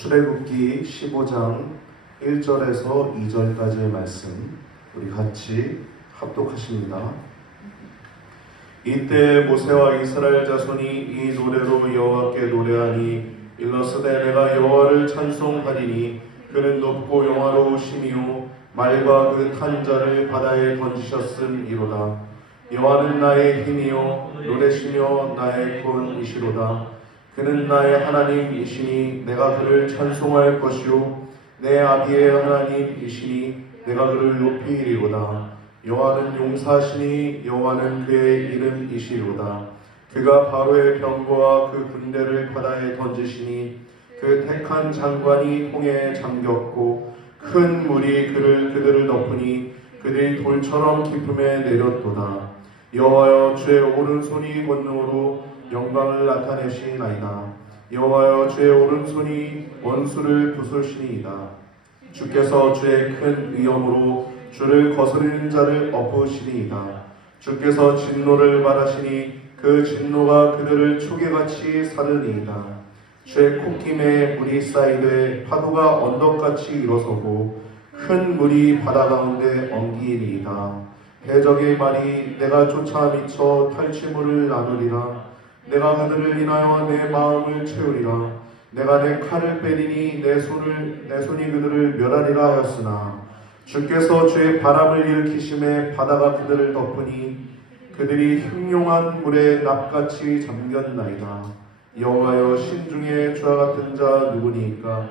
출애굽기 15장 1절에서 2절까지의 말씀 우리 같이 합독하십니다. 이때 모세와 이스라엘 자손이 이 노래로 여호와께 노래하니 일러스되 내가 여호와를 찬송하리니 그는 높고 영화로우시니요 말과 그 탄 자를 바다에 던지셨음이로다. 여호와는 나의 힘이요 노래시며 나의 구원이시로다. 그는 나의 하나님이시니 내가 그를 찬송할 것이요 내 아비의 하나님이시니 내가 그를 높이리로다. 여호와는 용사시니 여호와는 그의 이름이시로다. 그가 바로의 병거와 그 군대를 바다에 던지시니 그 택한 장관이 홍해에 잠겼고 큰 물이 그들을 덮으니 그들이 돌처럼 깊음에 내렸도다. 여호와여 주의 오른손이 권능으로 영광을 나타내시나이다. 여호와여 주의 오른손이 원수를 부수시니이다. 주께서 주의 큰 위엄으로 주를 거스르는 자를 엎으시니이다. 주께서 진노를 말하시니 그 진노가 그들을 초계같이 사르니이다. 주의 콧김에 물이 쌓이되 파도가 언덕같이 일어서고 큰 물이 바다 가운데 엉기니이다. 해적의 말이 내가 쫓아 미쳐 탈취물을 나누리라. 내가 그들을 인하여 내 마음을 채우리라. 내가 내 칼을 빼리니 내 손이 그들을 멸하리라 하였으나 주께서 주의 바람을 일으키심에 바다가 그들을 덮으니 그들이 흉용한 물에 납같이 잠겼나이다. 여호와여 신중에 주와 같은 자 누구니까?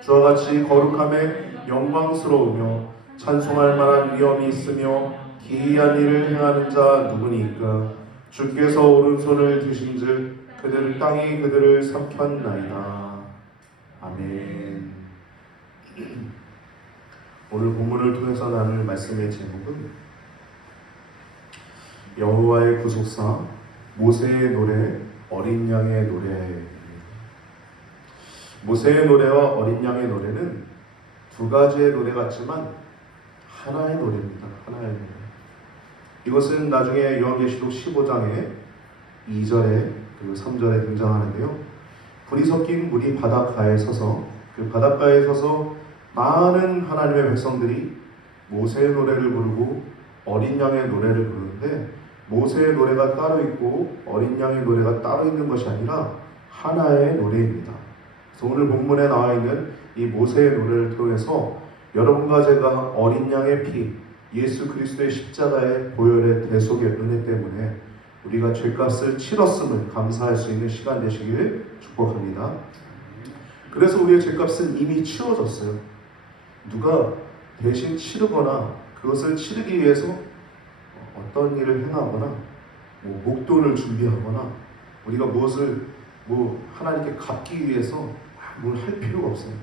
주와 같이 거룩함에 영광스러우며 찬송할 만한 위엄이 있으며 기이한 일을 행하는 자 누구니까? 주께서 오른손을 드신즉 땅이 그들을 삼켰나이다. 아멘. 오늘 본문을 통해서 나눌 말씀의 제목은 여호와의 구속사 모세의 노래 어린 양의 노래입니다. 모세의 노래와 어린 양의 노래는 두 가지의 노래 같지만 하나의 노래입니다. 하나의 노래. 이것은 나중에 요한계시록 15장에 2절에 그리고 3절에 등장하는데요. 불이 섞인 물이 바닷가에 서서 그 바닷가에 서서 많은 하나님의 백성들이 모세의 노래를 부르고 어린 양의 노래를 부르는데 모세의 노래가 따로 있고 어린 양의 노래가 따로 있는 것이 아니라 하나의 노래입니다. 그래서 오늘 본문에 나와 있는 이 모세의 노래를 통해서 여러분과 제가 어린 양의 피 예수 그리스도의 십자가의 보혈의 대속의 은혜 때문에 우리가 죄값을 치렀음을 감사할 수 있는 시간 되시길 축복합니다. 그래서 우리의 죄값은 이미 치러졌어요. 누가 대신 치르거나 그것을 치르기 위해서 어떤 일을 행하거나 목돈을 준비하거나 우리가 무엇을 하나님께 갚기 위해서 뭘 할 필요가 없어요.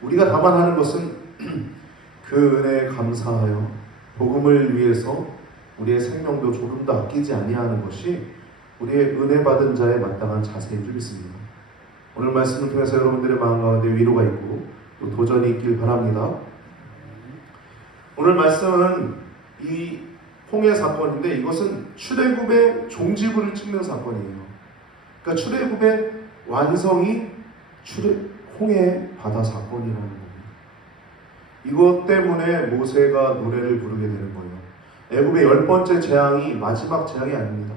우리가 다만 하는 것은 그 은혜에 감사하여 복음을 위해서 우리의 생명도 조금 더 아끼지 아니하는 것이 우리의 은혜 받은 자의 마땅한 자세인 줄 믿습니다. 오늘 말씀을 통해서 여러분들의 마음 가운데 위로가 있고 또 도전이 있길 바랍니다. 오늘 말씀은 이 홍해 사건인데 이것은 출애굽의 종지부를 찍는 사건이에요. 그러니까 출애굽의 완성이 홍해 바다 사건이라는 겁니다. 이것 때문에 모세가 노래를 부르게 되는 거예요. 애굽의 10번째 재앙이 마지막 재앙이 아닙니다.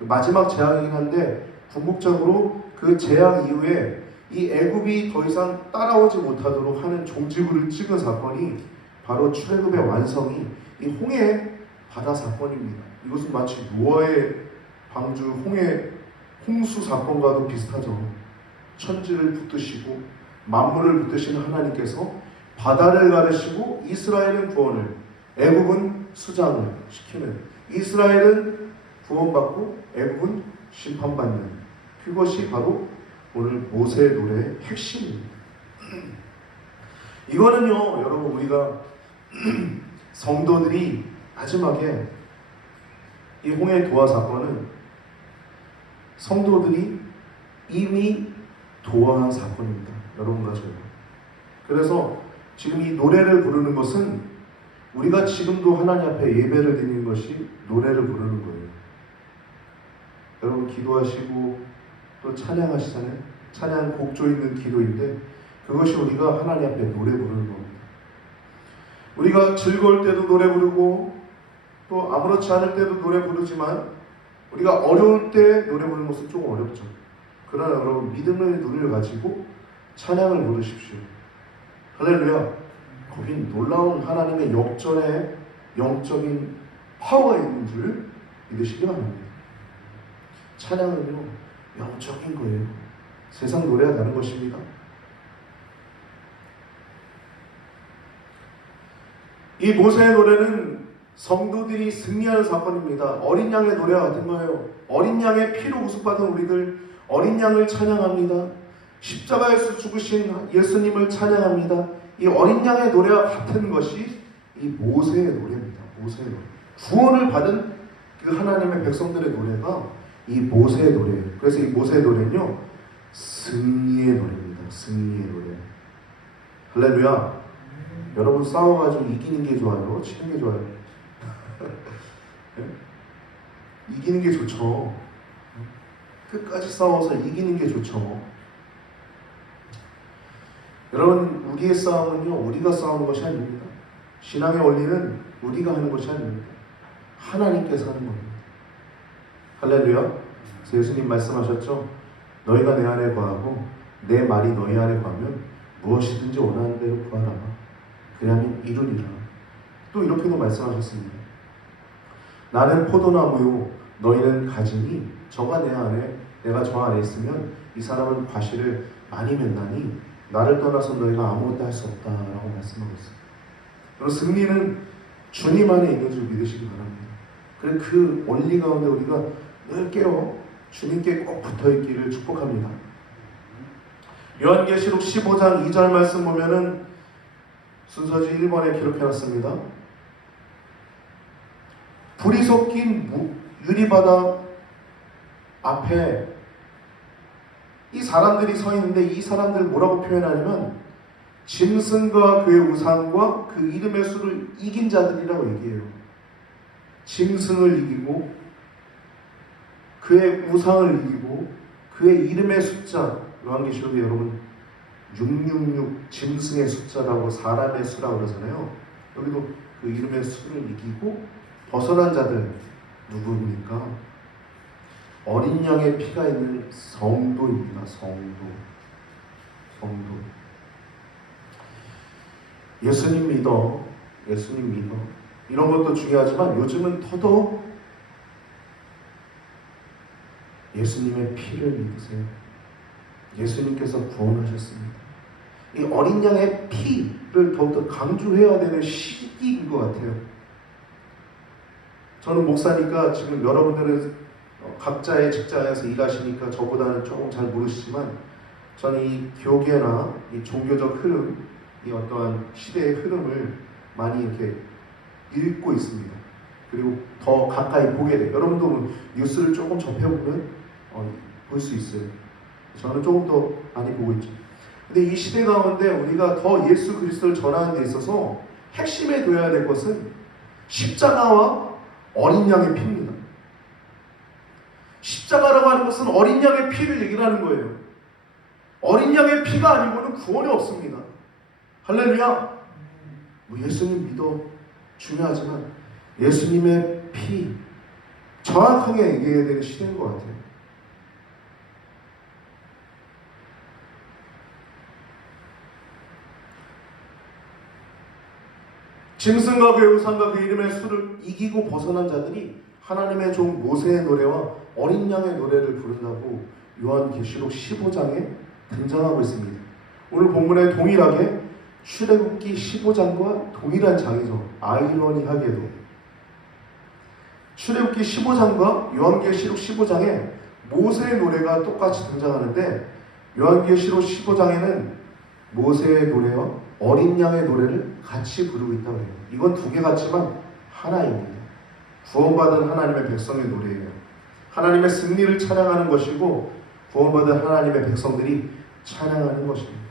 마지막 재앙이긴 한데 궁극적으로 그 재앙 이후에 이 애굽이 더 이상 따라오지 못하도록 하는 종지부를 찍은 사건이 바로 출애굽의 완성이 이 홍해 바다 사건입니다. 이것은 마치 노아의 방주 홍수 사건과도 비슷하죠. 천지를 붙드시고 만물을 붙드시는 하나님께서 바다를 가르시고 이스라엘은 구원을, 애굽은 수장을 시키는, 이스라엘은 구원받고 애굽은 심판받는, 그것이 바로 오늘 모세의 노래의 핵심입니다. 이거는요, 여러분 우리가 성도들이 마지막에 이 홍해 도화 사건은 성도들이 이미 도화한 사건입니다. 여러분과 저희가. 그래서 지금 이 노래를 부르는 것은 우리가 지금도 하나님 앞에 예배를 드리는 것이 노래를 부르는 거예요. 여러분 기도하시고 또 찬양하시잖아요. 찬양 곡조 있는 기도인데 그것이 우리가 하나님 앞에 노래 부르는 겁니다. 우리가 즐거울 때도 노래 부르고 또 아무렇지 않을 때도 노래 부르지만 우리가 어려울 때 노래 부르는 것은 조금 어렵죠. 그러나 여러분, 믿음의 눈을 가지고 찬양을 부르십시오. 할렐루야. 거기 놀라운 하나님의 역전의 영적인 파워가 있는 줄 믿으시기 바랍니다. 찬양은요, 영적인 거예요. 세상 노래가 다른 것입니다. 이 모세의 노래는 성도들이 승리하는 사건입니다. 어린 양의 노래와 같은 거예요. 어린 양의 피로 구속받은 우리들, 어린 양을 찬양합니다. 십자가에서 죽으신 예수님을 찬양합니다. 이 어린 양의 노래와 같은 것이 이 모세의 노래입니다. 모세의 노래. 구원을 받은 그 하나님의 백성들의 노래가 이 모세의 노래예요. 그래서 이 모세의 노래는요, 승리의 노래입니다. 승리의 노래. 할렐루야. 여러분, 싸워가지고 이기는 게 좋아요? 치는 게 좋아요? 네? 이기는 게 좋죠. 끝까지 싸워서 이기는 게 좋죠. 여러분, 우리의 싸움은요, 우리가 싸우는 것이 아닙니다. 신앙의 원리는 우리가 하는 것이 아닙니다. 하나님께서 하는 겁니다. 할렐루야. 그래서 예수님 말씀하셨죠. 너희가 내 안에 거하고 내 말이 너희 안에 거하면 무엇이든지 원하는 대로 구하라. 그러면 이루리라. 또 이렇게도 말씀하셨습니다. 나는 포도나무요 너희는 가지니 저가 내 안에 내가 저 안에 있으면 이 사람은 과실을 많이 맺나니 나를 떠나서 너희가 아무것도 할 수 없다라고 말씀하고 있습니다. 여러분, 승리는 주님 안에 있는 줄 믿으시기 바랍니다. 그래, 그 원리 가운데 우리가 늘 깨어 주님께 꼭 붙어있기를 축복합니다. 요한계시록 15장 2절 말씀 보면은 순서지 1번에 기록해놨습니다. 불이 섞인 유리바다 앞에 이 사람들이 서 있는데 이 사람들을 뭐라고 표현하냐면 짐승과 그의 우상과 그 이름의 수를 이긴 자들이라고 얘기해요. 짐승을 이기고 그의 우상을 이기고 그의 이름의 숫자, 요한계시록에 여러분 666 짐승의 숫자라고 사람의 수라고 그러잖아요. 여기도 그 이름의 수를 이기고 벗어난 자들 누구입니까? 어린 양의 피가 있는 성도입니다. 성도. 예수님 믿어. 이런 것도 중요하지만 요즘은 더더욱 예수님의 피를 믿으세요. 예수님께서 구원하셨습니다. 이 어린 양의 피를 더욱더 강조해야 되는 시기인 것 같아요. 저는 목사니까 지금 여러분들은 각자의 직장에서 일하시니까 저보다는 조금 잘 모르시지만 저는 이 교계나 이 종교적 흐름, 이 어떠한 시대의 흐름을 많이 이렇게 읽고 있습니다. 그리고 더 가까이 보게 돼요. 여러분도 뉴스를 조금 접해보면 볼 수 있어요. 저는 조금 더 많이 보고 있죠. 근데 이 시대 가운데 우리가 더 예수 그리스도를 전하는 데 있어서 핵심에 둬야 될 것은 십자가와 어린 양의 피입니다. 십자가라고 하는 것은 어린 양의 피를 얘기하는 거예요. 어린 양의 피가 아니고는 구원이 없습니다. 할렐루야. 예수님 믿어 중요하지만 예수님의 피 정확하게 얘기해야 되는 시대인 것 같아요. 짐승과 그의 우상과 그 이름의 수를 이기고 벗어난 자들이 하나님의 종 모세의 노래와 어린 양의 노래를 부른다고 요한계시록 15장에 등장하고 있습니다. 오늘 본문에 동일하게 출애굽기 15장과 동일한 장이죠. 아이러니하게도 출애굽기 15장과 요한계시록 15장에 모세의 노래가 똑같이 등장하는데 요한계시록 15장에는 모세의 노래와 어린 양의 노래를 같이 부르고 있다고 해요. 이건 두 개 같지만 하나입니다. 구원받은 하나님의 백성의 노래예요. 하나님의 승리를 찬양하는 것이고 구원받은 하나님의 백성들이 찬양하는 것입니다.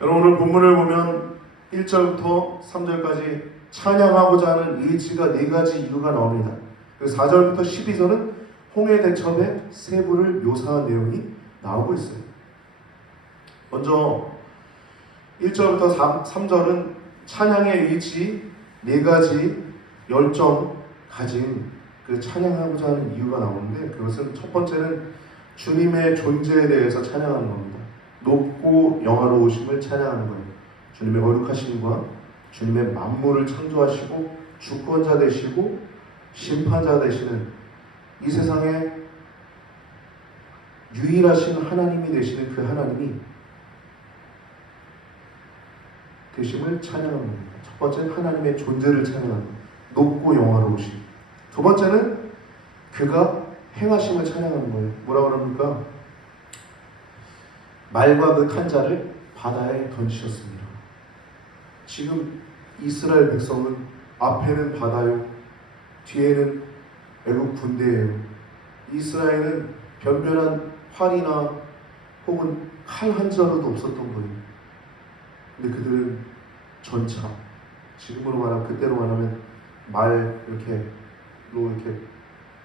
여러분, 오늘 본문을 보면 1절부터 3절까지 찬양하고자 하는 의지가 네 가지 이유가 나옵니다. 그래서 4절부터 12절은 홍해 대첩의 세부를 묘사한 내용이 나오고 있어요. 먼저 1절부터 3절은 찬양의 의지, 네 가지 열정 가진 그 찬양하고자 하는 이유가 나오는데, 그것은 첫 번째는 주님의 존재에 대해서 찬양하는 겁니다. 높고 영화로우심을 찬양하는 거예요. 주님의 거룩하심과 주님의 만물을 창조하시고 주권자 되시고 심판자 되시는 이 세상에 유일하신 하나님이 되시는 그 하나님이 되심을 찬양하는 겁니다. 첫 번째는 하나님의 존재를 찬양하는 겁니다. 높고 영화로우심. 두 번째는 그가 행하심을 찬양하는 거예요. 뭐라고 합니까? 말과 그 탄자를 바다에 던지셨습니다. 지금 이스라엘 백성은 앞에는 바다요, 뒤에는 애국 군대예요. 이스라엘은 변변한 활이나 혹은 칼 한 자루도 없었던 거예요. 근데 그들은 전차, 지금으로 말하면, 그때로 말하면 말 이렇게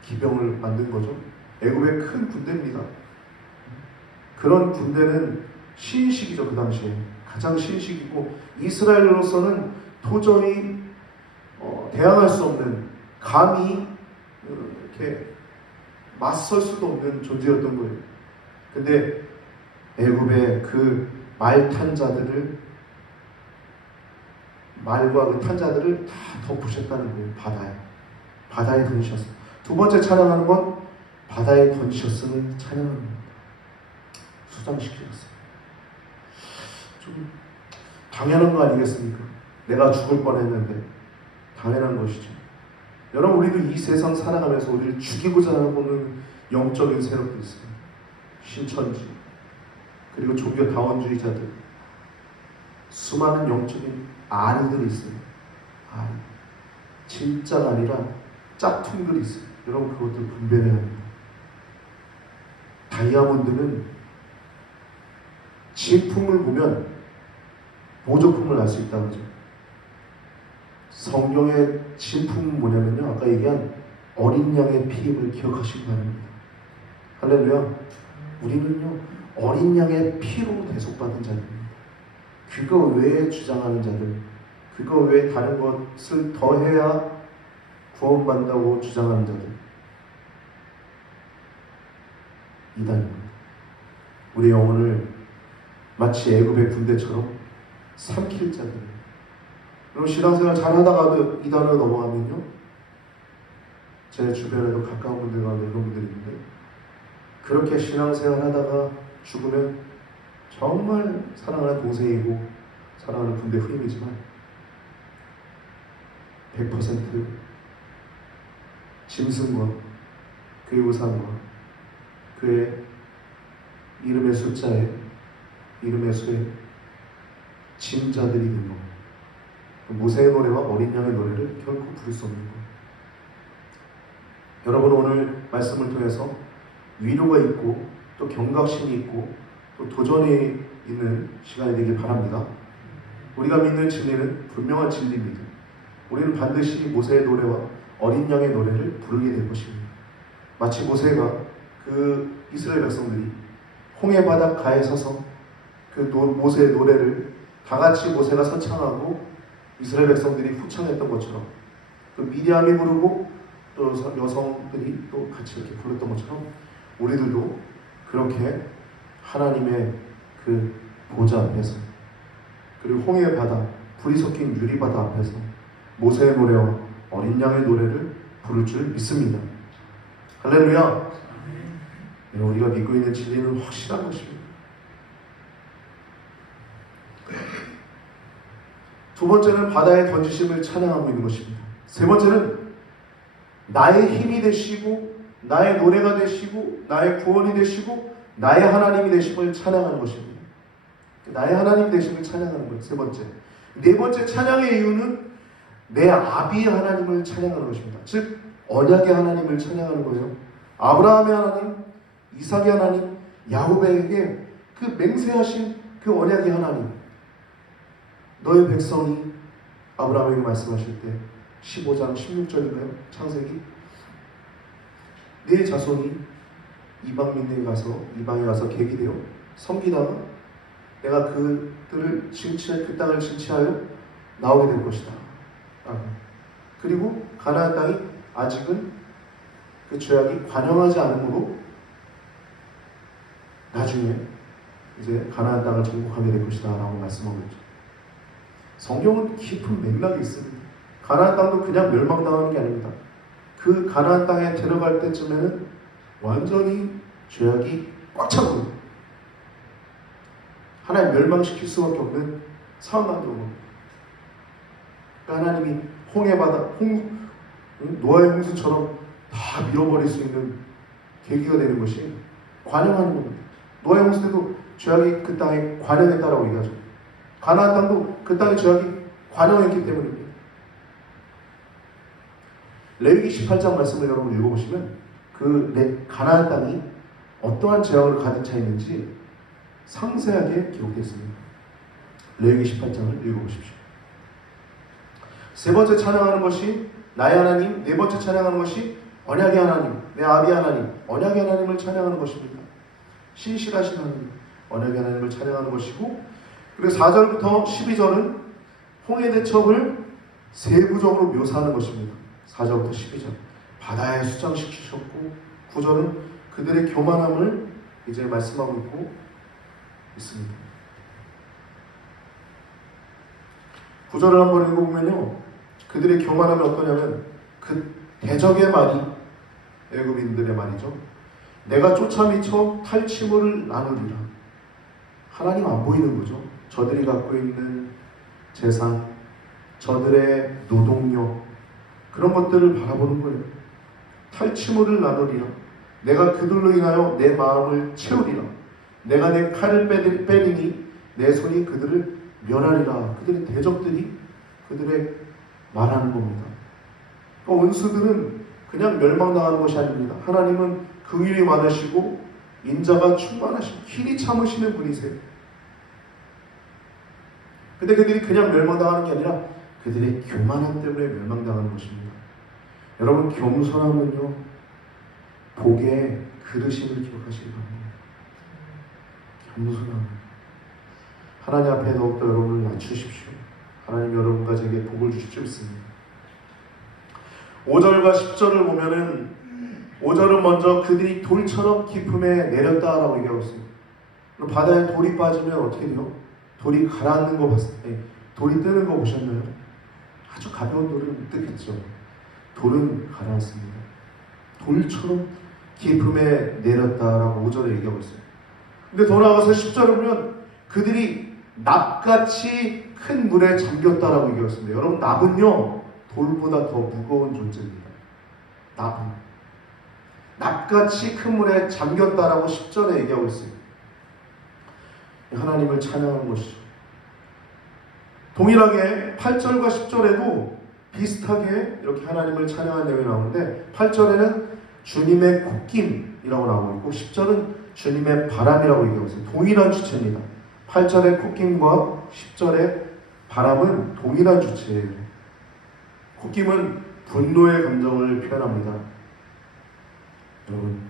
기병을 만든 거죠. 애굽의 큰 군대입니다. 그런 군대는 신식이죠. 그 당시에 가장 신식이고, 이스라엘로서는 도저히 대항할 수 없는, 감히 이렇게 맞설 수도 없는 존재였던 거예요. 근데 애굽의 그 말탄 자들을, 말과 그 탄자들을 다 덮으셨다는 거예요. 바다에 던지셨어요. 두 번째 찬양하는 건 바다에 던지셨음을 찬양하는 겁니다. 수장시키셨어요. 좀 당연한 거 아니겠습니까? 내가 죽을 뻔했는데 당연한 것이죠. 여러분, 우리도 이 세상 살아가면서 우리를 죽이고자 하는 영적인 세력도 있어요. 신천지, 그리고 종교 다원주의자들, 수많은 영적인 아리들이 있어요. 아리, 진짜가 아니라 짝퉁들이 있어요. 여러분, 그것들 분별해야 합니다. 다이아몬드는 진품을 보면 보조품을 알 수 있다고 하죠. 성경의 진품은 뭐냐면요, 아까 얘기한 어린 양의 피임을 기억하시기 바랍니다. 할렐루야. 우리는요, 어린 양의 피로 대속받은 자들입니다. 그거 외에 주장하는 자들, 그거 외에 다른 것을 더해야 구원받는다고 주장하는 자들, 이단입니다. 우리 영혼을 마치 애굽의 군대처럼 삼킬 자들. 여러분, 신앙생활 잘하다가도 이단으로 넘어가면요, 제 주변에도 가까운 분들 가운데 이런 분들이 있는데, 그렇게 신앙생활 하다가 죽으면 정말 사랑하는 동생이고 사랑하는 군대 후임이지만 100% 짐승과 그의 우상과 그의 이름의 숫자에, 이름의 수에 짐자들이 있는 것. 모세의 노래와 어린 양의 노래를 결코 부를 수 없는 것. 여러분, 오늘 말씀을 통해서 위로가 있고 또 경각심이 있고 또 도전이 있는 시간이 되길 바랍니다. 우리가 믿는 진리는 분명한 진리입니다. 우리는 반드시 모세의 노래와 어린 양의 노래를 부르게 될 것입니다. 마치 모세가 그 이스라엘 백성들이 홍해 바닷 가에 서서 그 모세의 노래를 다 같이 모세가 선창하고 이스라엘 백성들이 후창했던 것처럼, 그 미디안이 부르고 또 여성들이 또 같이 이렇게 불렀던 것처럼, 우리들도 그렇게 하나님의 그 보좌 앞에서, 그리고 홍해 바다, 불이 섞인 유리 바다 앞에서 모세의 노래와 어린 양의 노래를 부를 줄 믿습니다. 할렐루야. 우리가 믿고 있는 진리는 확실한 것입니다. 두 번째는 바다에 던지심을 찬양하고 있는 것입니다. 세 번째는 나의 힘이 되시고 나의 노래가 되시고 나의 구원이 되시고 나의 하나님이 되심을 찬양하는 것입니다. 나의 하나님 되심을 찬양하는 거예요. 세 번째. 네 번째 찬양의 이유는 내 아비의 하나님을 찬양하는 것입니다. 즉 언약의 하나님을 찬양하는 거예요. 아브라함의 하나님, 이삭의 하나님, 야곱에게 그 맹세하신 그 언약의 하나님, 너의 백성이, 아브라함에게 말씀하실 때 15장 16절인가요? 창세기, 내 자손이 이방민에 가서 이방에 가서 객이 되어 섬기다가 내가 그들을 그 땅을 징치하여 나오게 될 것이다. 그리고 가나안 땅이 아직은 그 죄악이 관영하지 않으므로 나중에 이제 가나안 땅을 정복하게 될 것이다 라고 말씀하고 있죠. 성경은 깊은 맥락이 있습니다. 가나안 땅도 그냥 멸망당하는 게 아닙니다. 그 가나안 땅에 들어갈 때쯤에는 완전히 죄악이 꽉 차고 하나님 멸망시킬 수밖에 없는 상황만 들어옵니다. 하나님이 노아의 홍수처럼 다 밀어버릴 수 있는 계기가 되는 것이 관영하는 겁니다. 노아의 홍수 때도 죄악이 그 땅에 관영했다라고 얘기하죠. 가나안 땅도 그 땅의 죄악이 관영했기 때문입니다. 레위기 18장 말씀을 여러분 읽어보시면 그 가나안 땅이 어떠한 죄악으로 가득 차 있는지 상세하게 기록되어 있습니다. 레위기 18장을 읽어보십시오. 세 번째 찬양하는 것이 나의 하나님, 네 번째 찬양하는 것이 언약의 하나님, 내 아비 하나님, 언약의 하나님을 찬양하는 것입니다. 신실하신 하나님, 언약의 하나님을 찬양하는 것이고, 그리고 4절부터 12절은 홍해 대첩을 세부적으로 묘사하는 것입니다. 4절부터 12절 바다에 수장시키셨고, 9절은 그들의 교만함을 이제 말씀하고 있고 있습니다. 9절을 한번 읽어보면요, 그들의 교만함이 어떠냐면 그 대적의 말이, 애굽인들의 말이죠. 내가 쫓아 미쳐 탈취물을 나누리라. 하나님 안 보이는 거죠. 저들이 갖고 있는 재산, 저들의 노동력, 그런 것들을 바라보는 거예요. 탈취물을 나누리라. 내가 그들로 인하여 내 마음을 채우리라. 내가 내 칼을 빼리니 내 손이 그들을 멸하리라. 그들의 대적들이 그들의 말하는 겁니다. 원수들은 그냥 멸망당하는 것이 아닙니다. 하나님은 긍휼이 많으시고 인자가 충만하시고 길이 참으시는 분이세요. 근데 그들이 그냥 멸망당하는 게 아니라 그들의 교만함 때문에 멸망당하는 것입니다. 여러분, 겸손함은요, 복의 그릇임을 기억하시기 바랍니다. 겸손함. 하나님 앞에 더욱더 여러분을 낮추십시오. 하나님 여러분 가정에게 복을 주실 줄 믿습니다. 5절과 10절을 보면은 5절은 먼저 그들이 돌처럼 깊음에 내렸다라고 얘기하고 있습니다. 바다에 돌이 빠지면 어떻게 돼요? 돌이 가라앉는 거 봤을 때, 돌이 뜨는 거 보셨나요? 아주 가벼운 돌은 뜨겠죠. 돌은 가라앉습니다. 돌처럼 깊음에 내렸다라고 5절에 얘기하고 있어요. 근데 더 나아가서 10절을 보면 그들이 납같이 큰 물에 잠겼다라고 얘기하고 있습니다. 여러분, 납은요, 돌보다 더 무거운 존재입니다. 납같이 큰 물에 잠겼다라고 10절에 얘기하고 있어요. 하나님을 찬양하는 것이죠. 동일하게 8절과 10절에도 비슷하게 이렇게 하나님을 찬양하는 내용이 나오는데, 8절에는 주님의 콧김이라고 나오고 있고 10절은 주님의 바람이라고 얘기하고 있어요. 동일한 주체입니다. 8절의 콧김과 10절의 바람은 동일한 주체예요. 콧김은 분노의 감정을 표현합니다. 여러분,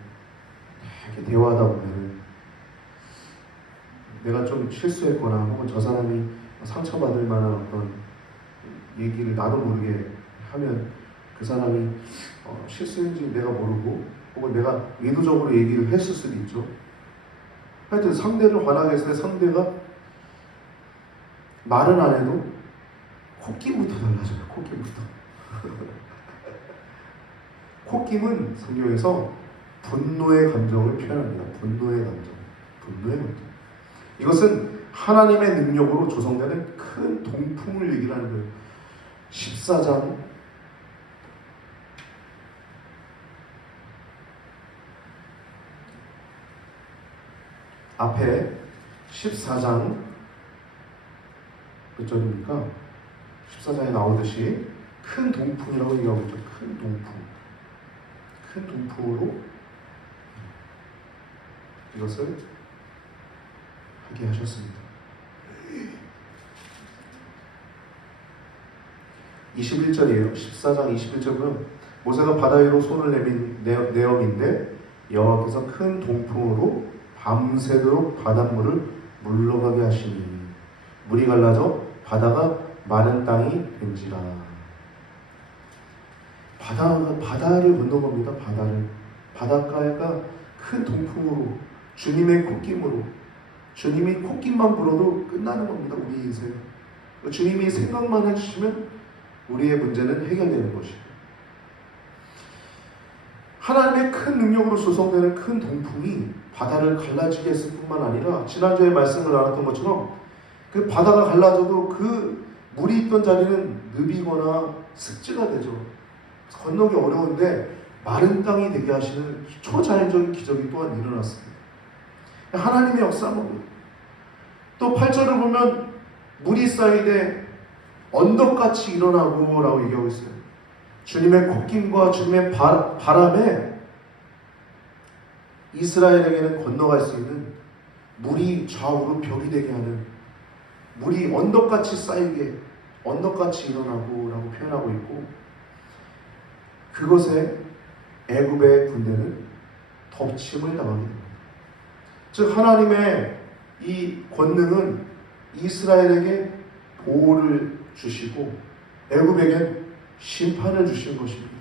이렇게 대화하다 보면 내가 좀 실수했거나 혹은 저 사람이 상처받을 만한 어떤 얘기를 나도 모르게 하면 그 사람이 실수인지 내가 모르고 혹은 내가 의도적으로 얘기를 했을 수도 있죠. 하여튼 상대를 화나게 했을 때 상대가 말은 안 해도 콧김부터 달라져요. 콧김부터. 콧김은 성경에서 분노의 감정을 표현합니다. 분노의 감정. 이것은 하나님의 능력으로 조성되는 큰 동풍을 얘기하는 거예요. 14장 앞에 14장 몇 절입니까? 14장에 나오듯이 큰 동풍이라고 얘기하고 있죠. 큰 동풍으로 이것을 하게 하셨습니다. 21절이에요. 14장 21절은 모세가 바다 위로 손을 내어민데 여호와께서 큰 동풍으로 밤새도록 바닷물을 물러가게 하시니 물이 갈라져 바다가 마른 땅이 된지라. 바다를 건넌 겁니다. 바닷가가 큰 동풍으로, 주님의 콧김으로, 주님이 콧김만 불어도 끝나는 겁니다. 우리 인생. 주님이 생각만 해주시면 우리의 문제는 해결되는 것이에요. 하나님의 큰 능력으로 조성되는 큰 동풍이 바다를 갈라지게 했을 뿐만 아니라, 지난주에 말씀을 나눴던 것처럼 그 바다가 갈라져도 그 물이 있던 자리는 늪이거나 습지가 되죠. 건너기 어려운데 마른 땅이 되게 하시는 초자연적인 기적이 또한 일어났습니다. 하나님의 역사는 또 8절을 보면 물이 쌓이되 언덕같이 일어나고 라고 얘기하고 있어요. 주님의 콧김과 주님의 바람에 이스라엘에게는 건너갈 수 있는, 물이 좌우로 벽이 되게 하는, 물이 언덕같이 쌓이게, 언덕같이 일어나고 라고 표현하고 있고, 그것에 애굽의 군대는 덮침을 당하게 됩니다. 즉 하나님의 이 권능은 이스라엘에게 보호를 주시고 애굽에겐 심판을 주신 것입니다.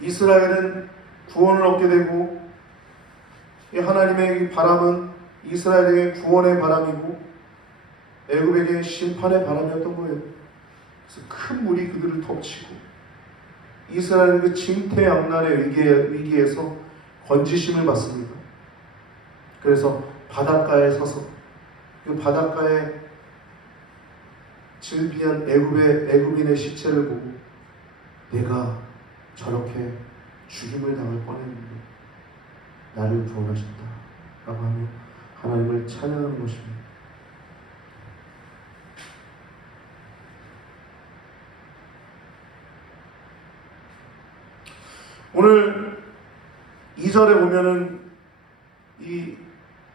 이스라엘은 구원을 얻게 되고, 이 하나님의 이 바람은 이스라엘에게 구원의 바람이고 애굽에게 심판의 바람이었던 거예요. 그래서 큰 물이 그들을 덮치고 이스라엘은 그 징태양난의 위기에서 건지심을 받습니다. 그래서 바닷가에 서서 그 바닷가에 질비한 애굽인의 시체를 보고 내가 저렇게 죽임을 당할 뻔했는데 나를 구원하셨다 라고 하며 하나님을 찬양하는 것입니다. 오늘 2절에 보면은 이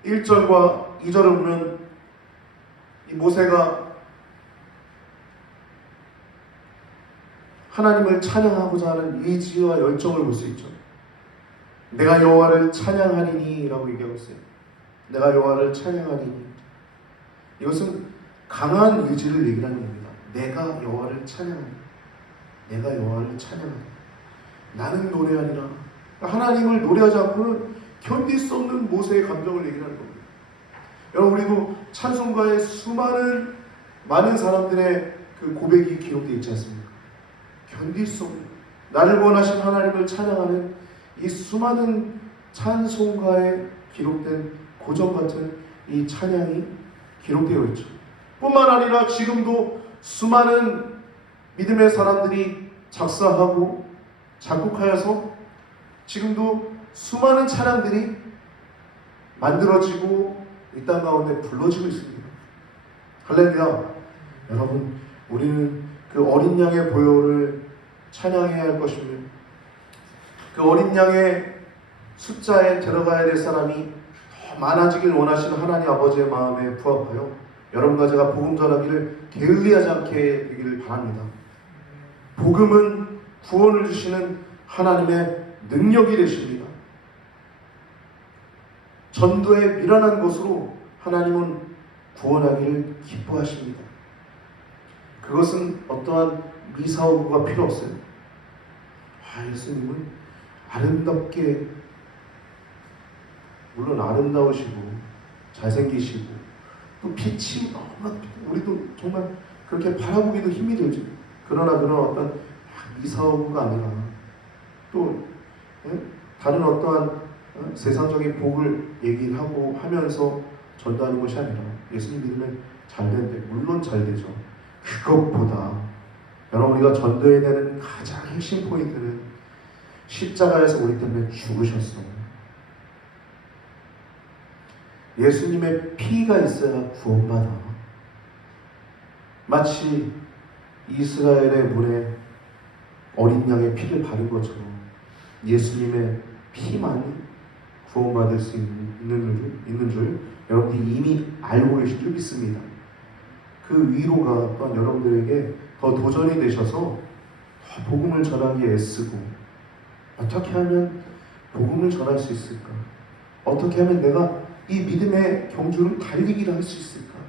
1절과 2절을 보면 이 모세가 하나님을 찬양하고자 하는 의지와 열정을 볼 수 있죠. 내가 여호와를 찬양하리니 라고 얘기하고 있어요. 내가 여호와를 찬양하리니. 이것은 강한 의지를 얘기하는 겁니다. 내가 여호와를 찬양하리. 내가 여호와를 찬양하리. 나는 노래하리라. 하나님을 노래하지 않고는 견딜 수 없는 모세의 감정을 얘기하는 겁니다. 여러분, 우리도 찬송가에 많은 사람들의 그 고백이 기록되어 있지 않습니까? 견딜 수 없는, 나를 원하신 하나님을 찬양하는 이 수많은 찬송가에 기록된 고전 같은 이 찬양이 기록되어 있죠. 뿐만 아니라 지금도 수많은 믿음의 사람들이 작사하고 작곡하여서 지금도 수많은 찬양들이 만들어지고 이 땅 가운데 불러지고 있습니다. 할렐루야. 여러분, 우리는 그 어린 양의 보혈을 찬양해야 할 것이며 그 어린 양의 숫자에 들어가야 될 사람이 더 많아지길 원하시는 하나님 아버지의 마음에 부합하여 여러분과 제가 복음 전하기를 게을리하지 않게 되기를 바랍니다. 복음은 구원을 주시는 하나님의 능력이 되십니다. 전도의 미련한 것으로 하나님은 구원하기를 기뻐하십니다. 그것은 어떠한 미사오구가 필요 없어요. 예수님은 아름답게, 물론 아름다우시고 잘생기시고 또 빛이 너무, 우리도 정말 그렇게 바라보기도 힘이 들죠. 그러나 그런 어떤 미사오구가 아니라 또 다른 어떠한 세상적인 복을 얘기를 하고 하면서 전도하는 것이 아니라 예수님 믿으면 잘 된대. 물론 잘 되죠. 그것보다 여러분, 우리가 전도해야 되는 가장 핵심 포인트는 십자가에서 우리 때문에 죽으셨어요. 예수님의 피가 있어야 구원받아. 마치 이스라엘의 문에 어린 양의 피를 바른 것처럼 예수님의 피만이 구원받을 수 있는 줄 여러분들이 이미 알고 계신 줄 믿습니다. 그 위로가 또한 여러분들에게 더 도전이 되셔서 더 복음을 전하기에 애쓰고, 어떻게 하면 복음을 전할 수 있을까? 어떻게 하면 내가 이 믿음의 경주를 달리기를 할 수 있을까?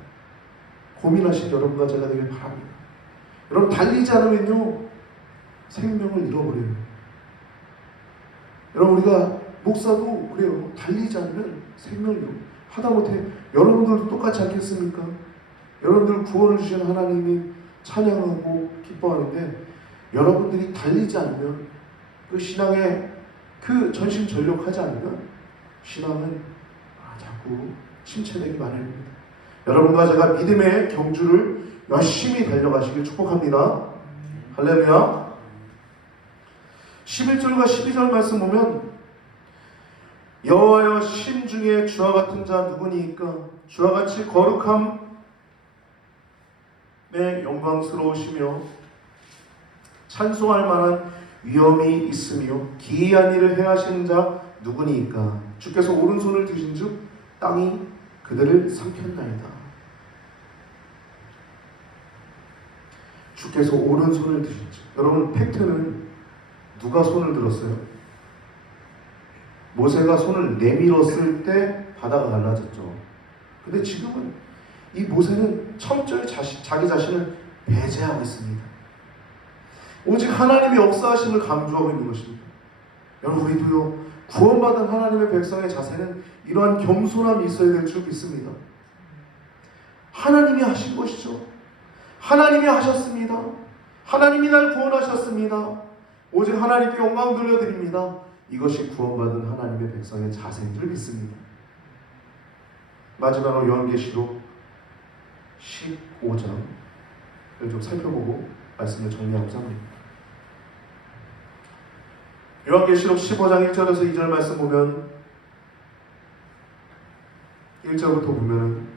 고민하신 여러분과 제가 되길 바랍니다. 여러분, 달리지 않으면요 생명을 잃어버려요. 여러분, 우리가 목사도 그래요. 달리지 않으면 생명을 잃어. 하다못해 여러분들도 똑같지 않겠습니까? 여러분들 구원을 주신 하나님이 찬양하고 기뻐하는데, 여러분들이 달리지 않으면, 그 신앙에 그 전심전력하지 않으면 신앙은 자꾸 침체되기 마련입니다. 여러분과 제가 믿음의 경주를 열심히 달려가시길 축복합니다. 할렐루야. 11절과 12절 말씀 보면, 여호와여 신 중에 주와 같은 자 누구니까? 주와 같이 거룩함에 영광스러우시며 찬송할 만한 위엄이 있으며 기이한 일을 행하시는 자 누구니까? 주께서 오른손을 드신 즉 땅이 그들을 삼켰나이다. 주께서 오른손을 드신 즉, 여러분, 팩트는 누가 손을 들었어요? 모세가 손을 내밀었을 때 바다가 갈라졌죠. 근데 지금은 이 모세는 철저히 자기 자신을 배제하고 있습니다. 오직 하나님의 역사하심을 강조하고 있는 것입니다. 여러분, 우리도요, 구원받은 하나님의 백성의 자세는 이러한 겸손함이 있어야 될 줄 믿습니다. 하나님이 하신 것이죠. 하나님이 하셨습니다. 하나님이 날 구원하셨습니다. 오직 하나님께 영광 돌려드립니다. 이것이 구원받은 하나님의 백성의 자세인 줄 믿습니다. 마지막으로 요한계시록 15장을 좀 살펴보고 말씀을 정리하고자 합니다. 요한계시록 15장 1절에서 2절 말씀 보면, 1절부터 보면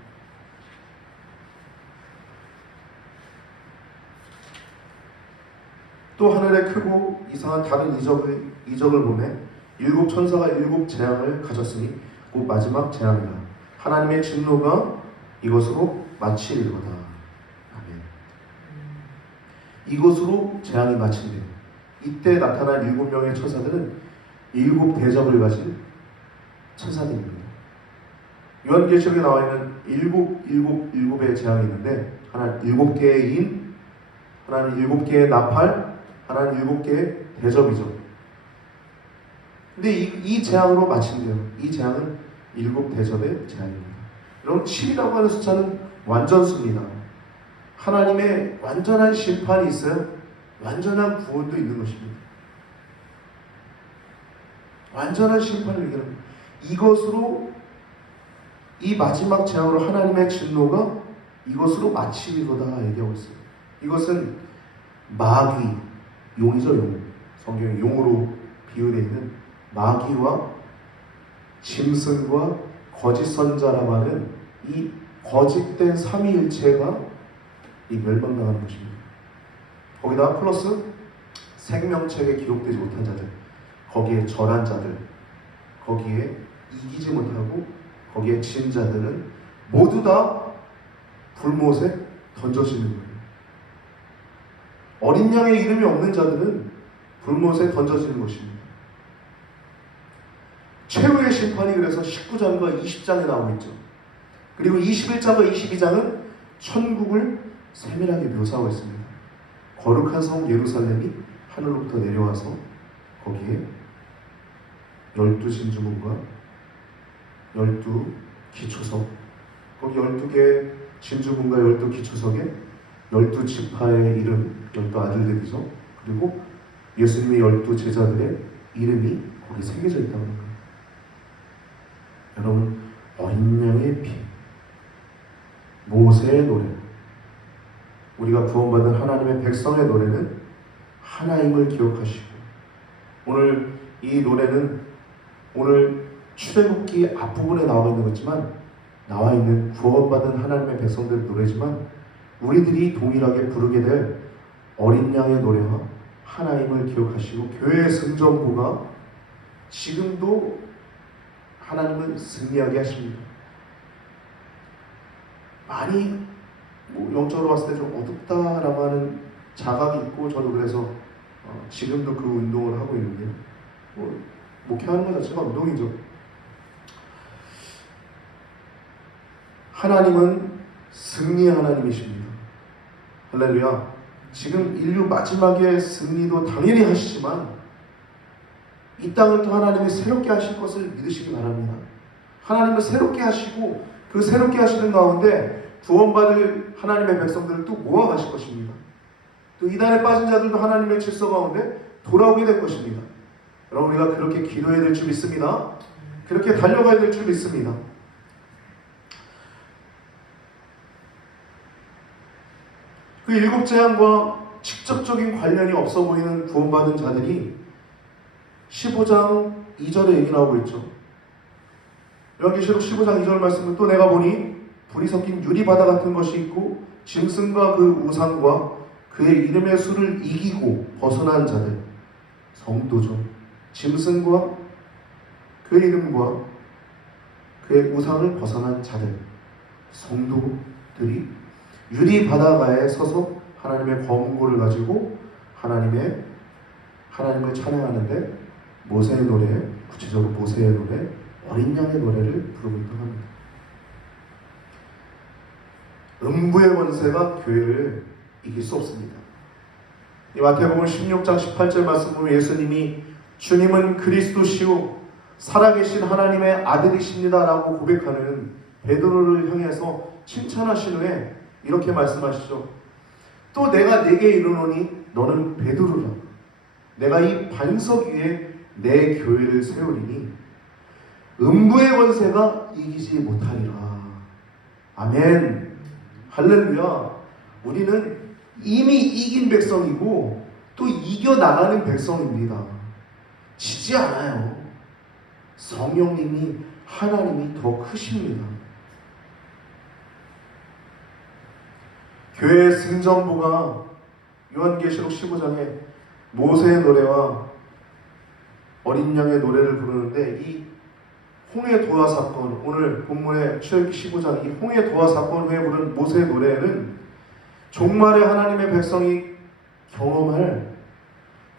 또 하늘에 크고 이상한 다른 이적을 보매 일곱 천사가 일곱 재앙을 가졌으니 곧 마지막 재앙이라. 하나님의 진노가 이것으로 마치리로다. 아멘. 이것으로 재앙이 마친대. 이때 나타난 7명의 천사들은 7 대접을 가진 천사들입니다. 요한계시록에 나와 있는 7의 재앙이 있는데, 하나는 7개의 인, 하나는 7개의 나팔, 하나는 7개의 대접이죠. 근데 이 재앙으로 마친대요. 이 재앙은 7 대접의 재앙입니다. 여러분, 7이라고 하는 숫자는 완전수입니다. 하나님의 완전한 심판이 있어요. 완전한 구원도 있는 것입니다. 완전한 심판을 얘기합니다. 이것으로, 이 마지막 재앙으로 하나님의 진노가 이것으로 마치리로다 얘기하고 있어요. 이것은 마귀, 용이죠, 용. 성경에 용으로 비유되어 있는 마귀와 짐승과 거짓 선자라고 하는 이 거짓된 삼위일체가 이 멸망당하는 것입니다. 거기다 플러스 생명책에 기록되지 못한 자들, 거기에 절한 자들, 거기에 이기지 못하고 거기에 진 자들은 모두 다 불못에 던져지는 거예요. 어린 양의 이름이 없는 자들은 불못에 던져지는 것입니다. 최후의 심판이 그래서 19장과 20장에 나오고 있죠. 그리고 21장과 22장은 천국을 세밀하게 묘사하고 있습니다. 거룩한 성 예루살렘이 하늘로부터 내려와서 거기에 12 진주문과 12 기초석, 거기 12개의 진주문과 12 기초석에 12 지파의 이름, 12 아들들이죠. 그리고 예수님의 12 제자들의 이름이 거기 새겨져 있다고 합니다. 여러분, 어린 양의 피, 모세의 노래, 우리가 구원받은 하나님의 백성의 노래는 하나임을 기억하시고, 오늘 이 노래는 오늘 출애굽기 앞부분에 나와 있는 거지만, 나와 있는 구원받은 하나님의 백성들의 노래지만, 우리들이 동일하게 부르게 될 어린 양의 노래와 하나임을 기억하시고, 교회의 승전부가 지금도 하나님은 승리하게 하십니다. 많이 영적으로 봤을 때 좀 어둡다라고 하는 자각이 있고 저도 그래서 지금도 그 운동을 하고 있는데요. 목회하는 것 자체가 운동이죠. 하나님은 승리의 하나님이십니다. 할렐루야. 지금 인류 마지막의 승리도 당연히 하시지만 이 땅을 또 하나님이 새롭게 하실 것을 믿으시기 바랍니다. 하나님은 새롭게 하시고 그 새롭게 하시는 가운데 구원받을 하나님의 백성들을 또 모아가실 것입니다. 또 이단에 빠진 자들도 하나님의 질서 가운데 돌아오게 될 것입니다. 여러분, 우리가 그렇게 기도해야 될 줄 믿습니다. 그렇게 달려가야 될 줄 믿습니다. 그 7 재앙과 직접적인 관련이 없어 보이는 구원받은 자들이 15장 2절에 얘기 나오고 있죠. 요한계시록 15장 2절 말씀은 또 내가 보니 불이 섞인 유리바다 같은 것이 있고 짐승과 그 우상과 그의 이름의 수를 이기고 벗어난 자들, 성도죠. 짐승과 그의 이름과 그의 우상을 벗어난 자들, 성도들이 유리바다가에 서서 하나님의 권고를 가지고 하나님을 찬양하는데 모세의 노래, 구체적으로 모세의 노래, 어린 양의 노래를 부르고 있다고 합니다. 음부의 권세가 교회를 이길 수 없습니다. 이 마태복음 16장 18절 말씀 보면 예수님이 주님은 그리스도시요 살아계신 하나님의 아들이십니다 라고 고백하는 베드로를 향해서 칭찬하신 후에 이렇게 말씀하시죠. 또 내가 네게 이르노니 너는 베드로라. 내가 이 반석 위에 내 교회를 세우리니 음부의 권세가 이기지 못하리라. 아멘. 할렐루야. 우리는 이미 이긴 백성이고 또 이겨나가는 백성입니다. 지지 않아요. 성령님이 하나님이 더 크십니다. 교회의 승전보가 요한계시록 15장에 모세의 노래와 어린 양의 노래를 부르는데 이 홍해 도화 사건, 오늘 본문의 출애굽기 15장 이 홍해 도화 사건 후에 부른 모세의 노래는 종말의 하나님의 백성이 경험할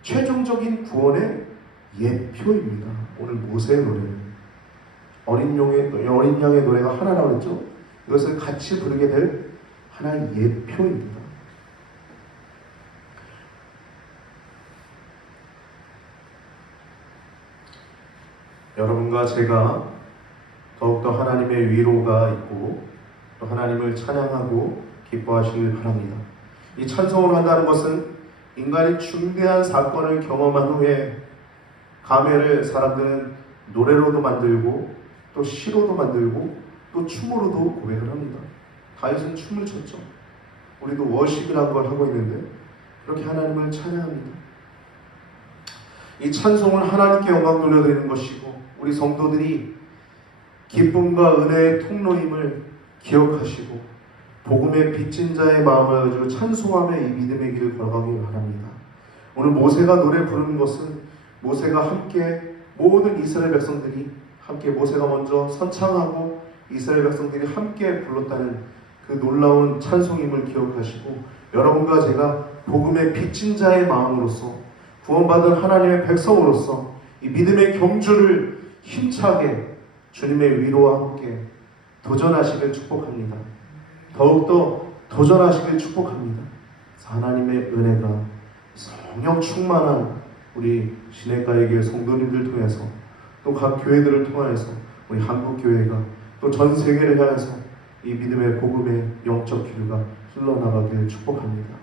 최종적인 구원의 예표입니다. 오늘 모세의 노래는 어린 양의 노래가 하나라고 했죠. 이것을 같이 부르게 될 하나의 예표입니다. 여러분과 제가 더욱더 하나님의 위로가 있고 또 하나님을 찬양하고 기뻐하시길 바랍니다. 이 찬송을 한다는 것은 인간이 중대한 사건을 경험한 후에 감회를 사람들은 노래로도 만들고 또 시로도 만들고 또 춤으로도 고백을 합니다. 다윗은 춤을 췄죠. 우리도 워십이라는 걸 하고 있는데 그렇게 하나님을 찬양합니다. 이 찬송은 하나님께 영광 돌려드리는 것이고 우리 성도들이 기쁨과 은혜의 통로임을 기억하시고 복음의 빚진 자의 마음을 가지고 찬송하며 이 믿음의 길을 걸어가길 바랍니다. 오늘 모세가 노래 부르는 것은 모세가 함께 모든 이스라엘 백성들이 함께 모세가 먼저 선창하고 이스라엘 백성들이 함께 불렀다는 그 놀라운 찬송임을 기억하시고 여러분과 제가 복음의 빚진 자의 마음으로서 구원받은 하나님의 백성으로서 이 믿음의 경주를 힘차게 주님의 위로와 함께 도전하시길 축복합니다. 더욱더 도전하시길 축복합니다. 하나님의 은혜가 성령 충만한 우리 시내가의 교회 성도님들 통해서 또 각 교회들을 통하여서 우리 한국교회가 또 전 세계를 향해서 이 믿음의 복음의 영적 기류가 흘러나가길 축복합니다.